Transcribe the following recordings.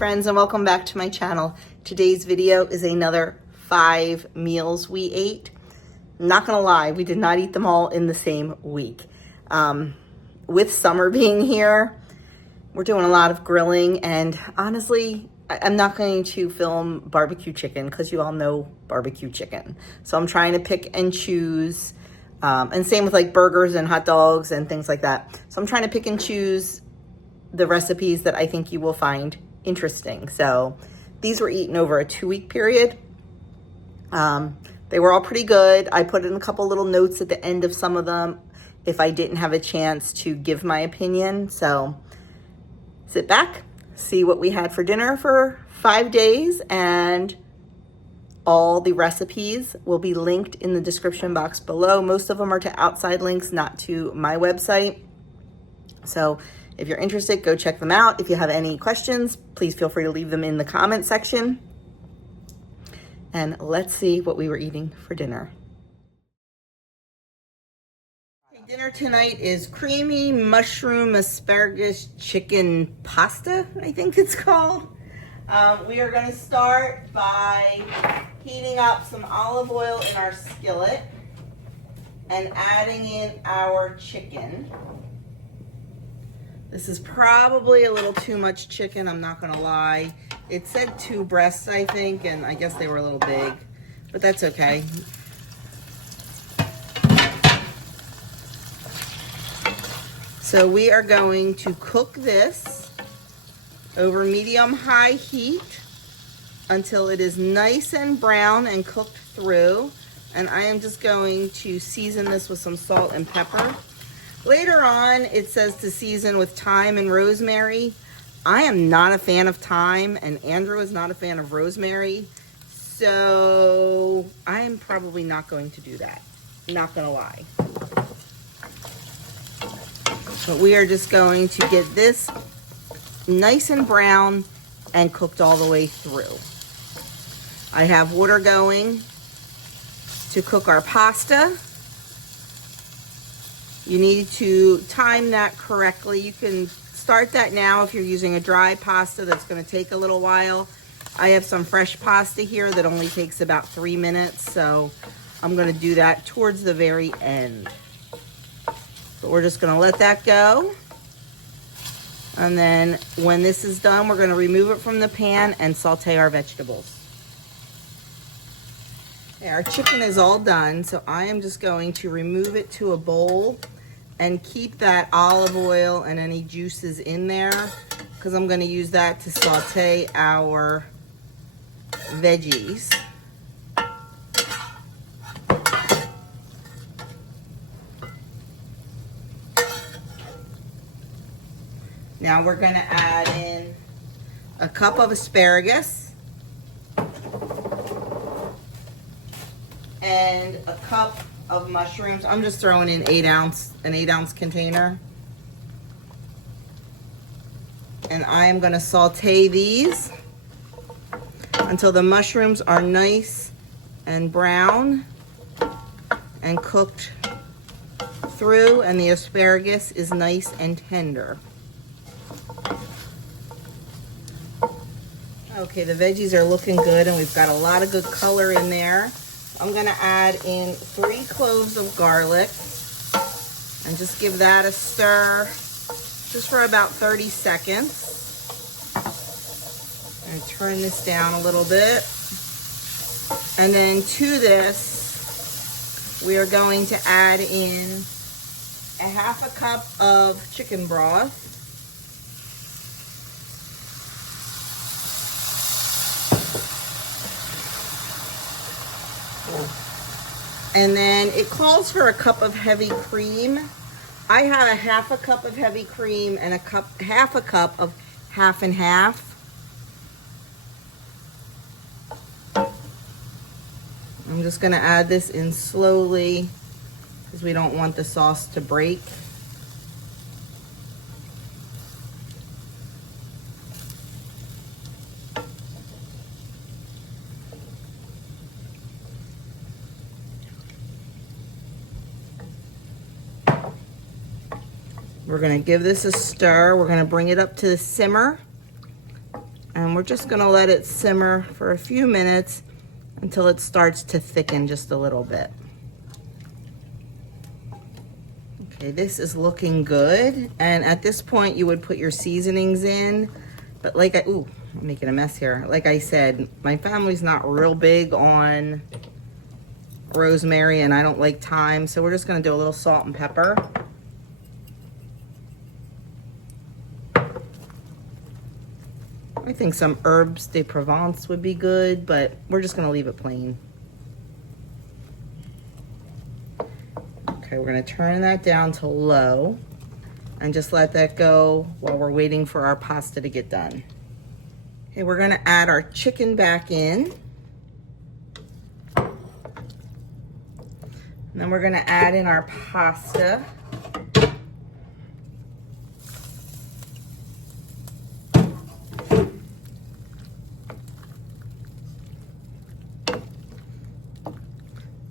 friends, and welcome back to my channel. Today's video is another 5 meals we ate. Not gonna lie, we did not eat them all in the same week. With summer being here, we're doing a lot of grilling, and honestly, I'm not going to film barbecue chicken because you all know barbecue chicken. So I'm trying to pick and choose, and same with like burgers and hot dogs and things like that. So I'm trying to pick and choose the recipes that I think you will find interesting. So these were eaten over a 2-week period. They were all pretty good. I put in a couple little notes at the end of some of them if I didn't have a chance to give my opinion. So sit back, see what we had for dinner for 5 days, and all the recipes will be linked in the description box below. Most of them are to outside links, not to my website. So if you're interested, go check them out. If you have any questions, please feel free to leave them in the comment section. And let's see what we were eating for dinner. Dinner tonight is creamy mushroom asparagus chicken pasta, I think it's called. We are going to start by heating up some olive oil in our skillet and adding in our chicken. This is probably a little too much chicken, I'm not gonna lie. It said 2 breasts, I think, and I guess they were a little big, but that's okay. So we are going to cook this over medium-high heat until it is nice and brown and cooked through. And I am just going to season this with some salt and pepper. Later on, it says to season with thyme and rosemary. I am not a fan of thyme, and Andrew is not a fan of rosemary. So I am probably not going to do that. Not gonna lie. But we are just going to get this nice and brown and cooked all the way through. I have water going to cook our pasta. You need to time that correctly. You can start that now if you're using a dry pasta that's going to take a little while. I have some fresh pasta here that only takes about 3 minutes, so I'm going to do that towards the very end. But we're just going to let that go. And then when this is done, we're going to remove it from the pan and saute our vegetables. Okay, our chicken is all done, so I am just going to remove it to a bowl and keep that olive oil and any juices in there because I'm going to use that to saute our veggies. Now we're going to add in a cup of asparagus and a cup of mushrooms. I'm just throwing in an 8-ounce container. And I am going to saute these until the mushrooms are nice and brown and cooked through, and the asparagus is nice and tender. Okay, the veggies are looking good, and we've got a lot of good color in there. I'm gonna add in 3 cloves of garlic and just give that a stir just for about 30 seconds. I'm gonna turn this down a little bit. And then to this, we are going to add in a 1/2 cup of chicken broth. And then it calls for a cup of heavy cream. I have a 1/2 cup of heavy cream and 1/2 cup of half and half. I'm just going to add this in slowly because we don't want the sauce to break. We're going to give this a stir. We're going to bring it up to the simmer. And we're just gonna let it simmer for a few minutes until it starts to thicken just a little bit. Okay, this is looking good. And at this point you would put your seasonings in. But like I'm making a mess here. Like I said, my family's not real big on rosemary and I don't like thyme. So we're just gonna do a little salt and pepper. I think some herbes de Provence would be good, but we're just gonna leave it plain. Okay, we're gonna turn that down to low and just let that go while we're waiting for our pasta to get done. Okay, we're gonna add our chicken back in. And then we're gonna add in our pasta.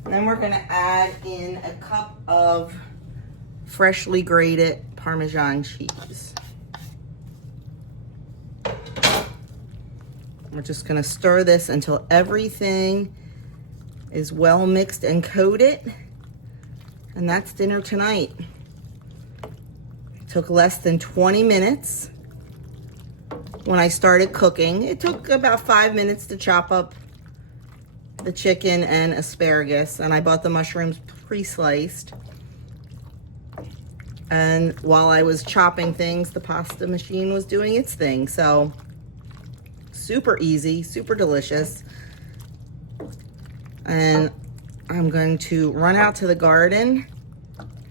And then we're gonna add in a cup of freshly grated Parmesan cheese. We're just gonna stir this until everything is well mixed and coated. And that's dinner tonight. It took less than 20 minutes when I started cooking. It took about 5 minutes to chop up the chicken and asparagus, and I bought the mushrooms pre-sliced. And while I was chopping things, the pasta machine was doing its thing. So super easy, super delicious. And I'm going to run out to the garden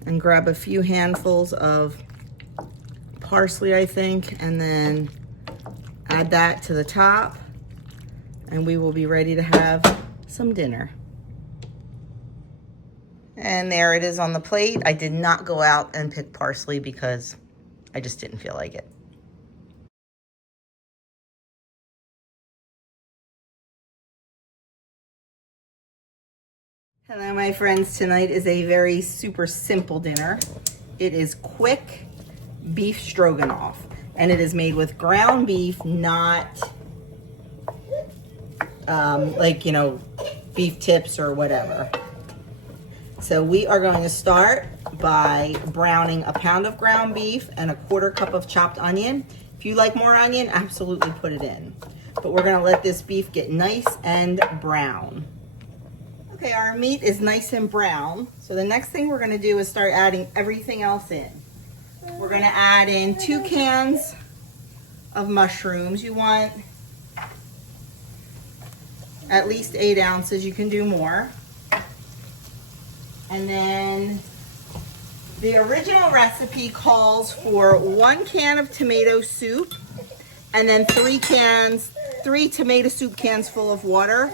and grab a few handfuls of parsley, I think, and then add that to the top, and we will be ready to have some dinner. And there it is on the plate. I did not go out and pick parsley because I just didn't feel like it. Hello, my friends. Tonight is a very super simple dinner. It is quick beef stroganoff, and it is made with ground beef, not like, you know, beef tips or whatever. So we are going to start by browning a pound of ground beef and a 1/4 cup of chopped onion. If you like more onion, absolutely put it in. But we're gonna let this beef get nice and brown. Okay, our meat is nice and brown. So the next thing we're gonna do is start adding everything else in. We're gonna add in 2 cans of mushrooms. You want at least 8 ounces, you can do more. And then the original recipe calls for 1 can of tomato soup and then 3 tomato soup cans full of water.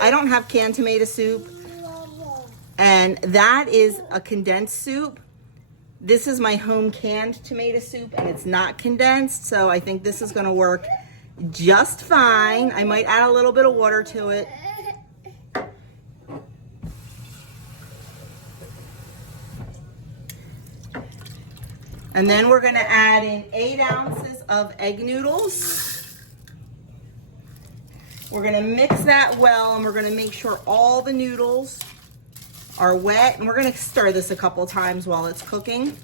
I don't have canned tomato soup, and that is a condensed soup. This is my home canned tomato soup, and it's not condensed, so I think this is gonna work just fine. I might add a little bit of water to it. And then we're gonna add in 8 ounces of egg noodles. We're gonna mix that well, and we're gonna make sure all the noodles are wet. And we're gonna stir this a couple times while it's cooking.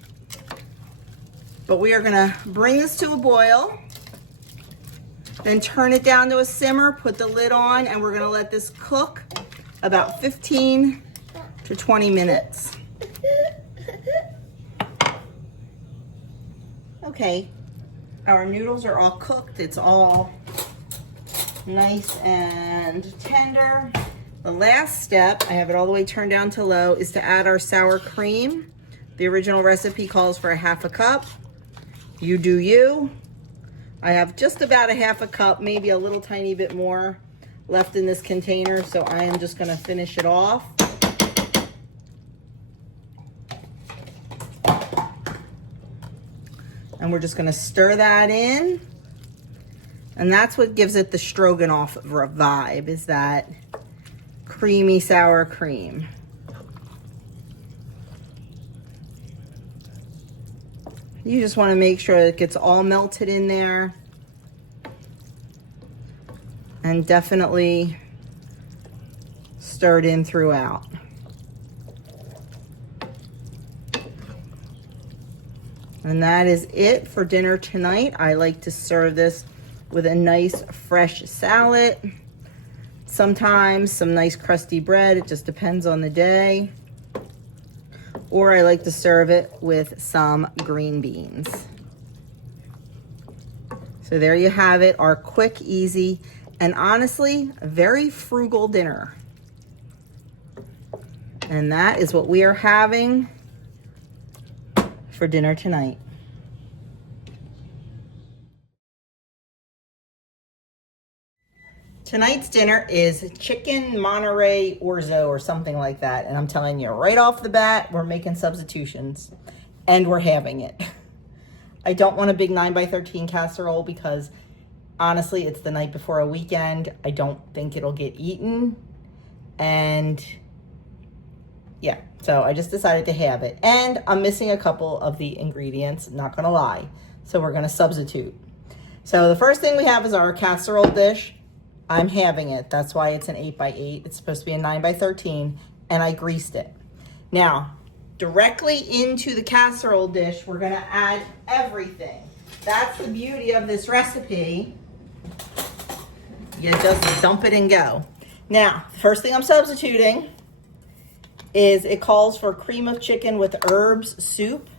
But we are gonna bring this to a boil, then turn it down to a simmer, put the lid on, and we're gonna let this cook about 15 to 20 minutes. Okay, our noodles are all cooked. It's all nice and tender. The last step, I have it all the way turned down to low, is to add our sour cream. The original recipe calls for 1/2 cup. You do you. I have just about 1/2 cup, maybe a little tiny bit more left in this container, so I am just gonna finish it off. And we're just gonna stir that in. And that's what gives it the stroganoff vibe, is that creamy sour cream. You just wanna make sure it gets all melted in there. and definitely stirred in throughout. And that is it for dinner tonight. I like to serve this with a nice fresh salad. Sometimes some nice crusty bread. It just depends on the day. Or I like to serve it with some green beans. So there you have it, our quick, easy, and honestly, very frugal dinner. And that is what we are having for dinner tonight. Tonight's dinner is chicken Monterey Orzo or something like that. And I'm telling you right off the bat, we're making substitutions and we're having it. I don't want a big 9x13 casserole because honestly, it's the night before a weekend. I don't think it'll get eaten. And yeah, so I just decided to have it. And I'm missing a couple of the ingredients, not gonna lie. So we're gonna substitute. So the first thing we have is our casserole dish. I'm having it. That's why it's an 8x8. It's supposed to be a 9x13, and I greased it. Now, directly into the casserole dish, we're gonna add everything. That's the beauty of this recipe. You just dump it and go. Now, first thing I'm substituting is it calls for cream of chicken with herbs soup.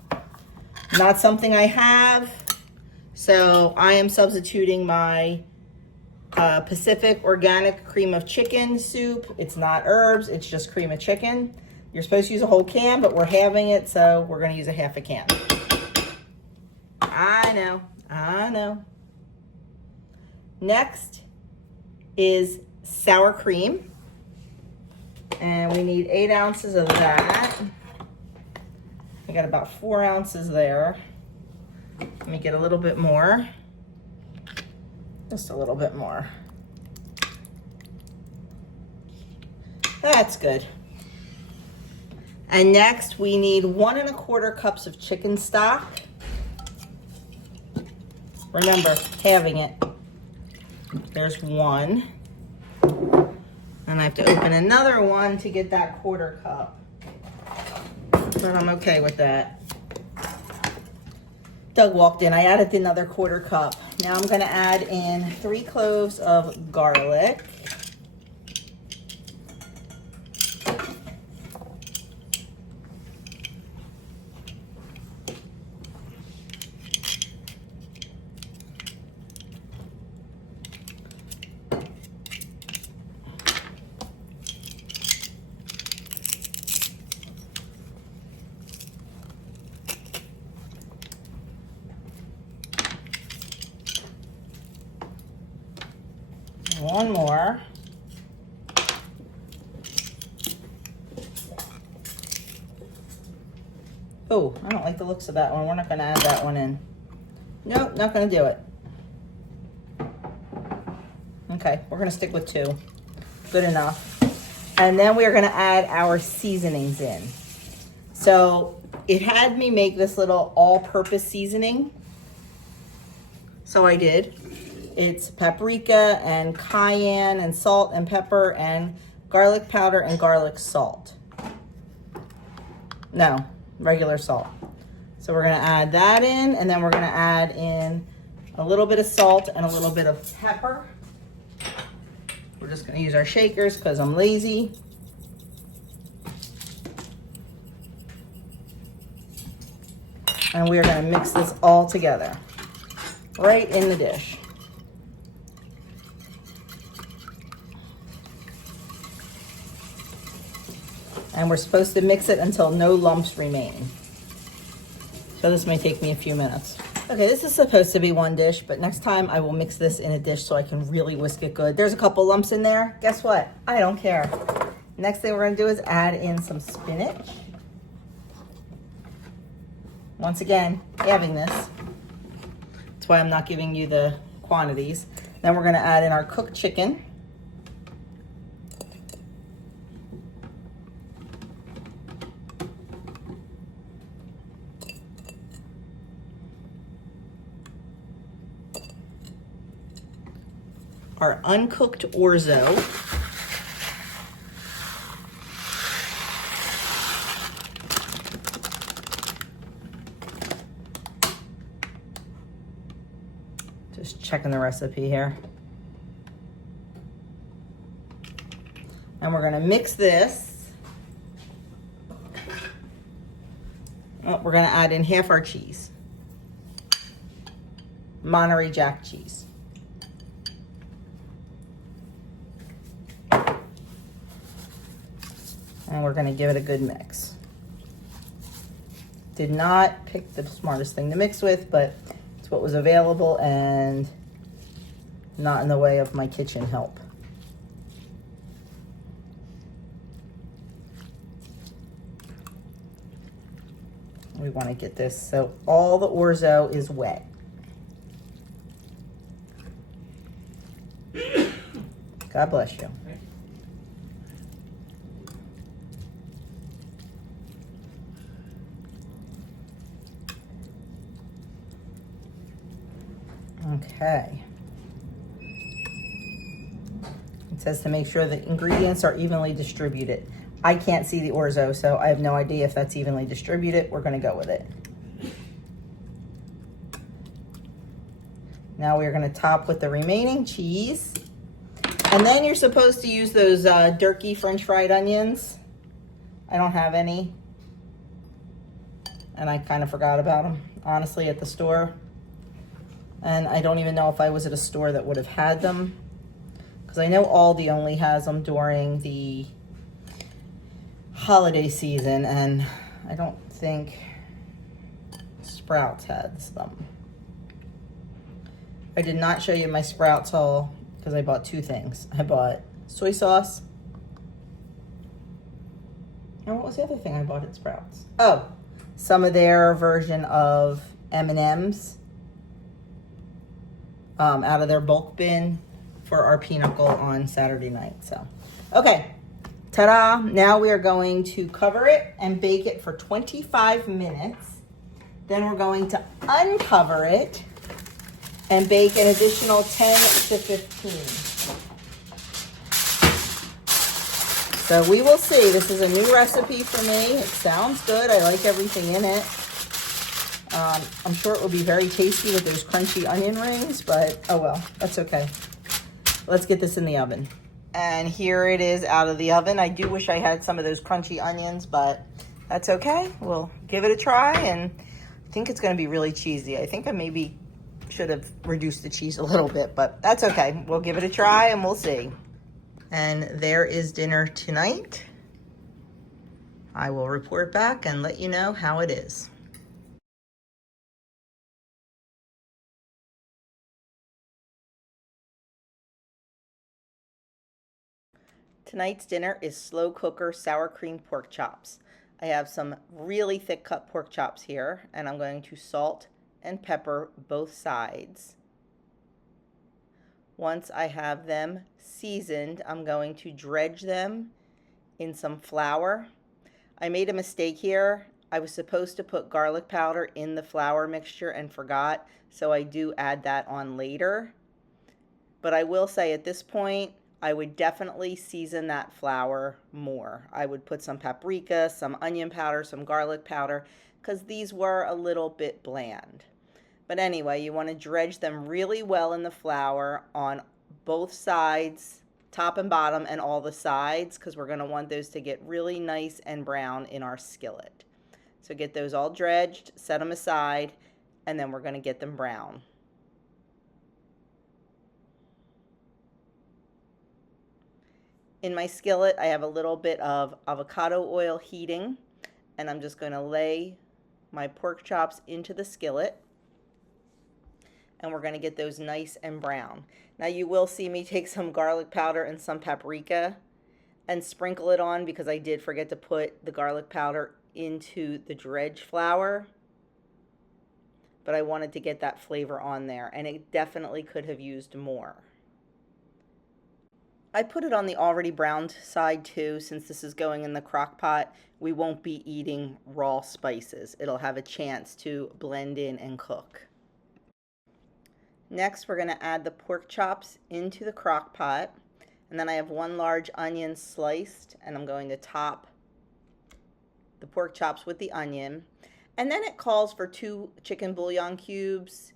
Not something I have, so I am substituting my Pacific organic cream of chicken soup. It's not herbs, it's just cream of chicken. You're supposed to use a whole can, but we're having it, so we're gonna use a half a can. I know. Next is sour cream. And we need 8 ounces of that. I got about 4 ounces there. Let me get a little bit more. Just a little bit more. That's good. And next we need 1 1/4 cups of chicken stock. Remember, having it. There's 1. And I have to open another one to get that 1/4 cup. But I'm okay with that. Doug walked in, I added another 1/4 cup. Now I'm gonna add in 3 cloves of garlic. One more. Oh, I don't like the looks of that one. We're not gonna add that one in. Nope, not gonna do it. Okay, we're gonna stick with 2. Good enough. And then we are gonna add our seasonings in. So it had me make this little all-purpose seasoning. So I did. It's paprika and cayenne and salt and pepper and garlic powder and garlic salt. No, regular salt. So we're gonna add that in, and then we're gonna add in a little bit of salt and a little bit of pepper. We're just gonna use our shakers because I'm lazy. And we are gonna mix this all together, right in the dish. And we're supposed to mix it until no lumps remain. So this may take me a few minutes. Okay, this is supposed to be one dish, but next time I will mix this in a dish so I can really whisk it good. There's a couple lumps in there. Guess what? I don't care. Next thing we're gonna do is add in some spinach. Once again, having this. That's why I'm not giving you the quantities. Then we're gonna add in our cooked chicken. our uncooked orzo. Just checking the recipe here. And we're gonna mix this. Oh, we're gonna add in half our cheese. Monterey Jack cheese. And we're gonna give it a good mix. Did not pick the smartest thing to mix with, but it's what was available and not in the way of my kitchen help. We want to get this so all the orzo is wet. God bless you. Okay. It says to make sure the ingredients are evenly distributed. I can't see the orzo, so I have no idea if that's evenly distributed. We're going to go with it. Now we're going to top with the remaining cheese. And then you're supposed to use those Durkee French fried onions. I don't have any. And I kind of forgot about them, honestly, at the store. And I don't even know if I was at a store that would have had them. Because I know Aldi only has them during the holiday season, and I don't think Sprouts has them. I did not show you my Sprouts haul because I bought two things. I bought soy sauce. And what was the other thing I bought at Sprouts? Oh, some of their version of M&Ms out of their bulk bin for our pinochle on Saturday night. So, okay. Ta-da! Now we are going to cover it and bake it for 25 minutes. Then we're going to uncover it and bake an additional 10 to 15. So we will see. This is a new recipe for me. It sounds good. I like everything in it. I'm sure it will be very tasty with those crunchy onion rings, but oh well, that's okay. Let's get this in the oven. And here it is out of the oven. I do wish I had some of those crunchy onions, but that's okay. We'll give it a try, and I think it's gonna be really cheesy. I think I maybe should have reduced the cheese a little bit, but that's okay. We'll give it a try and we'll see. And there is dinner tonight. I will report back and let you know how it is. Tonight's dinner is slow cooker sour cream pork chops. I have some really thick cut pork chops here, and I'm going to salt and pepper both sides. Once I have them seasoned, I'm going to dredge them in some flour. I made a mistake here. I was supposed to put garlic powder in the flour mixture and forgot, so I do add that on later. But I will say at this point, I would definitely season that flour more. I would put some paprika, some onion powder, some garlic powder, because these were a little bit bland. But anyway, you want to dredge them really well in the flour on both sides, top and bottom, and all the sides, because we're going to want those to get really nice and brown in our skillet. So get those all dredged, set them aside, and then we're going to get them brown. In my skillet, I have a little bit of avocado oil heating, and I'm just going to lay my pork chops into the skillet, and we're going to get those nice and brown. Now you will see me take some garlic powder and some paprika and sprinkle it on, because I did forget to put the garlic powder into the dredge flour, but I wanted to get that flavor on there, and it definitely could have used more. I put it on the already browned side too, since this is going in the crock pot. We won't be eating raw spices. It'll have a chance to blend in and cook. Next, we're gonna add the pork chops into the crock pot. And then I have 1 large onion sliced, and I'm going to top the pork chops with the onion. And then it calls for 2 chicken bouillon cubes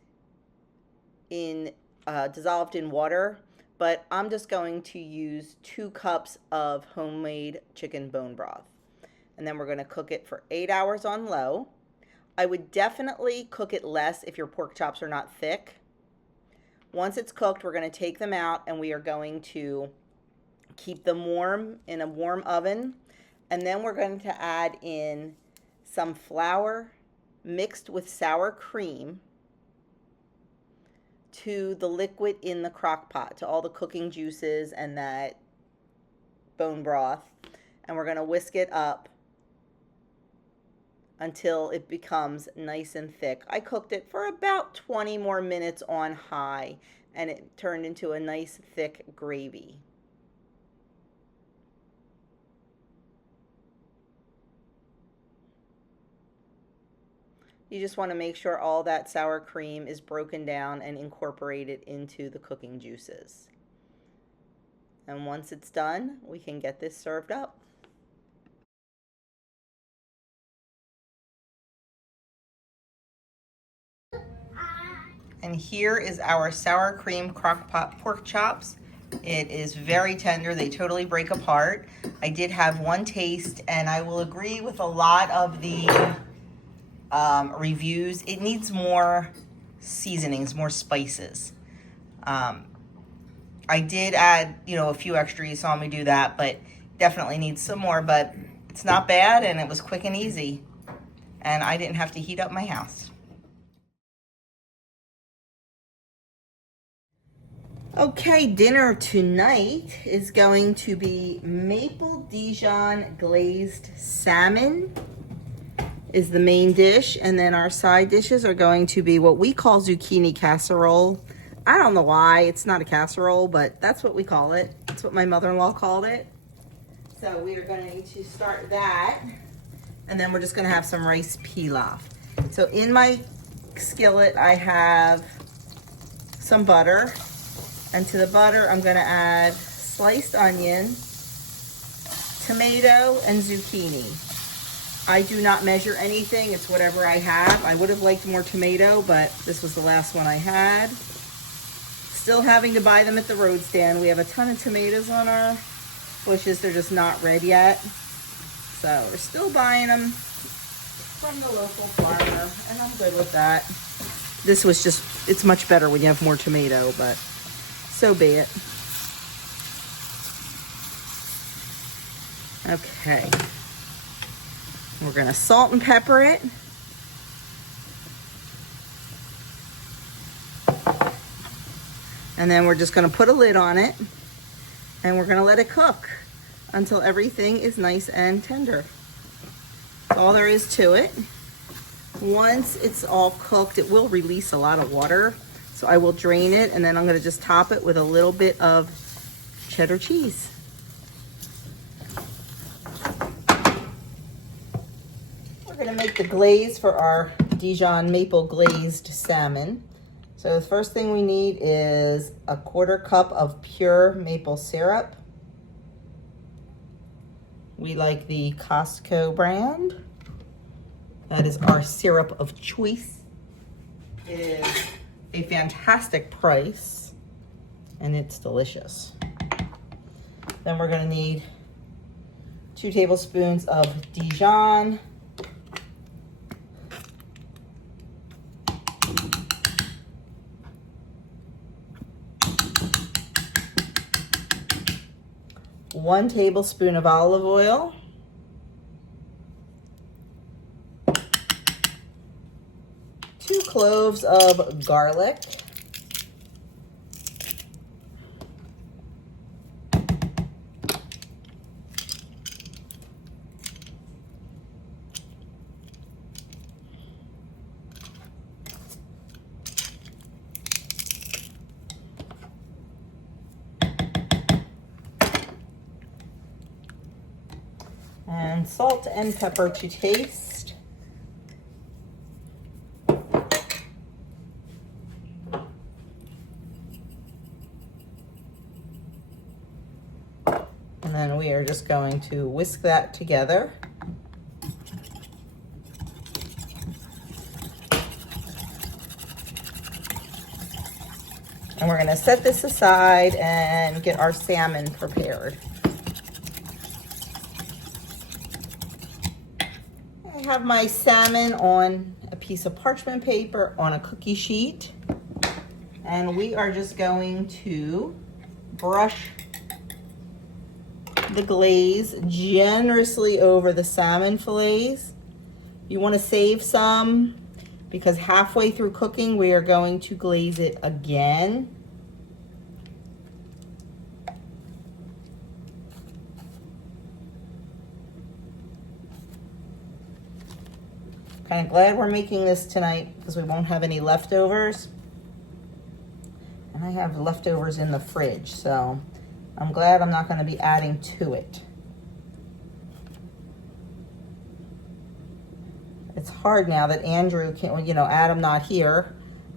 dissolved in water, but I'm just going to use 2 cups of homemade chicken bone broth. And then we're going to cook it for 8 hours on low. I would definitely cook it less if your pork chops are not thick. Once it's cooked, we're going to take them out and we are going to keep them warm in a warm oven. And then we're going to add in some flour mixed with sour cream to the liquid in the crock pot, to all the cooking juices and that bone broth. And we're going to whisk it up until it becomes nice and thick. I cooked it for about 20 more minutes on high, and it turned into a nice thick gravy. You just want to make sure all that sour cream is broken down and incorporated into the cooking juices. And once it's done, we can get this served up. And here is our sour cream crock-pot pork chops. It is very tender. They totally break apart. I did have one taste, and I will agree with a lot of the reviews. It needs more seasonings, more spices. I did add, a few extra. You saw me do that, but definitely needs some more. But it's not bad, and it was quick and easy. And I didn't have to heat up my house. Okay, dinner tonight is going to be maple Dijon glazed salmon is the main dish, and then our side dishes are going to be what we call zucchini casserole. I don't know why it's not a casserole, but that's what we call it. That's what my mother-in-law called it. So we are going to start that, and then we're just going to have some rice pilaf. So in my skillet I have some butter, and to the butter I'm going to add sliced onion, tomato, and zucchini. I do not measure anything. It's whatever I have. I would have liked more tomato, but this was the last one I had. Still having to buy them at the road stand. We have a ton of tomatoes on our bushes. They're just not red yet. So we're still buying them from the local farmer, and I'm good with that. This was just, it's much better when you have more tomato, but so be it. Okay. We're going to salt and pepper it. And then we're just going to put a lid on it, and we're going to let it cook until everything is nice and tender. That's all there is to it. Once it's all cooked, it will release a lot of water. So I will drain it, and then I'm going to just top it with a little bit of cheddar cheese. We're going to make the glaze for our Dijon maple glazed salmon. So the first thing we need is a 1/4 cup of pure maple syrup. We like the Costco brand. That is our syrup of choice. It is a fantastic price, and it's delicious. Then we're going to need 2 tablespoons of Dijon, one tablespoon of olive oil, 2 cloves of garlic, and salt and pepper to taste. And then we are just going to whisk that together. And we're gonna set this aside and get our salmon prepared. I have my salmon on a piece of parchment paper on a cookie sheet. And we are just going to brush the glaze generously over the salmon fillets. You want to save some because halfway through cooking we are going to glaze it again. Kind of glad we're making this tonight because we won't have any leftovers. And I have leftovers in the fridge, so I'm glad I'm not going to be adding to it. It's hard now that Andrew can't, you know, Adam not here,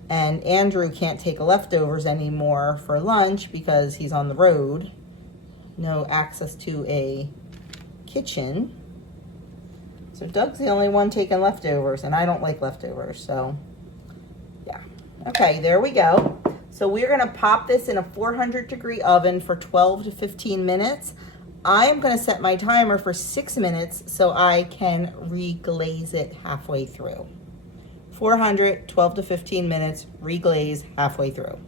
and Andrew can't take leftovers anymore for lunch because he's on the road. No access to a kitchen. So Doug's the only one taking leftovers, and I don't like leftovers, so yeah. Okay, there we go. So we're gonna pop this in a 400-degree oven for 12 to 15 minutes. I am gonna set my timer for 6 minutes so I can reglaze it halfway through. 400, 12 to 15 minutes, reglaze halfway through.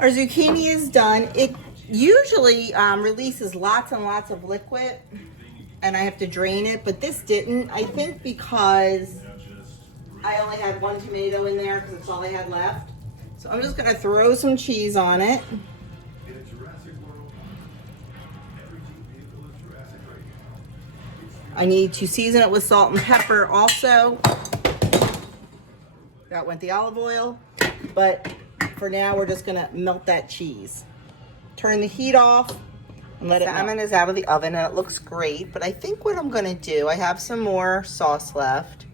Our zucchini is done. It usually releases lots and lots of liquid, and I have to drain it, but this didn't. I think because I only had one tomato in there because that's all I had left. So I'm just gonna throw some cheese on it. I need to season it with salt and pepper also. That went the olive oil, but for now we're just gonna melt that cheese. Turn the heat off and let it melt. Salmon is out of the oven and it looks great, but I think what I'm gonna do, I have some more sauce left.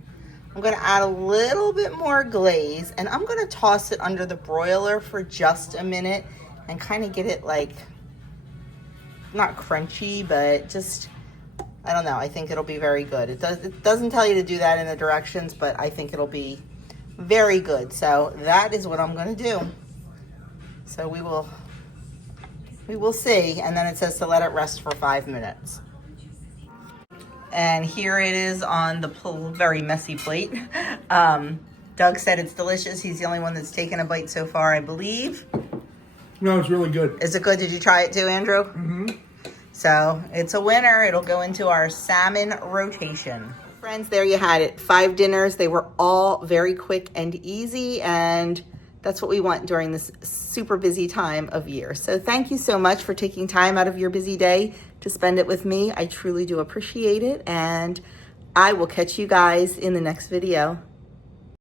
I'm gonna add a little bit more glaze and I'm gonna toss it under the broiler for just a minute and kind of get it like, not crunchy, but just, I don't know, I think it'll be very good. It doesn't tell you to do that in the directions, but I think it'll be very good. So that is what I'm gonna do. So we will see, and then it says to let it rest for 5 minutes. And here it is on the very messy plate. Doug said it's delicious. He's the only one that's taken a bite so far, I believe. No, it's really good. Is it good? Did you try it too, Andrew? Mm-hmm. So it's a winner. It'll go into our salmon rotation. Friends, there you had it. 5 dinners. They were all very quick and easy, and that's what we want during this super busy time of year. So thank you so much for taking time out of your busy day to spend it with me. I truly do appreciate it, and I will catch you guys in the next video.